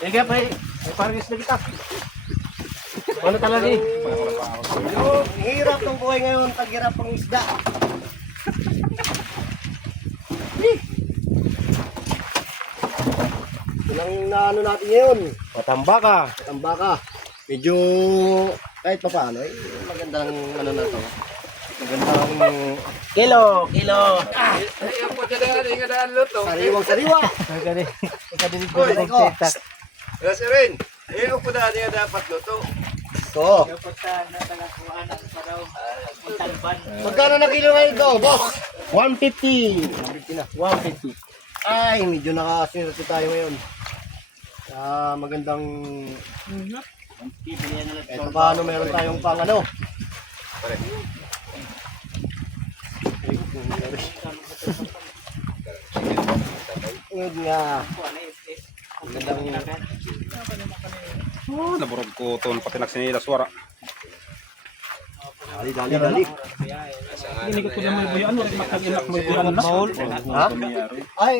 Ega pa eh. May parangis na kita. Ano talaga eh? Hirap ng buhay ngayon, paghirap ng isda. Ilang naano natin ngayon? Matamba ka. Tambaka. Medyo kahit pa paano, magandang ano na to. Magandang Kilo. Ayaw po dyan nga daan luto. sariwang sariwa. Nagkadinig ko Hoy, ng iko. tetak. Kasi rin, ayaw po daan nga dapat luto. So, magkano na kilo ngayon ito, boss? 150. 150 na. 150. Ay, medyo nakasinerte tayo ngayon. Magandang eto paano meron tayong pang ano. Yun nga. Magandang Oh, naburog ko ito. Pati nagsinilas wara. dali. Hindi ko naman mo ano rin makaginak mo yung mahol. Ha? Ay,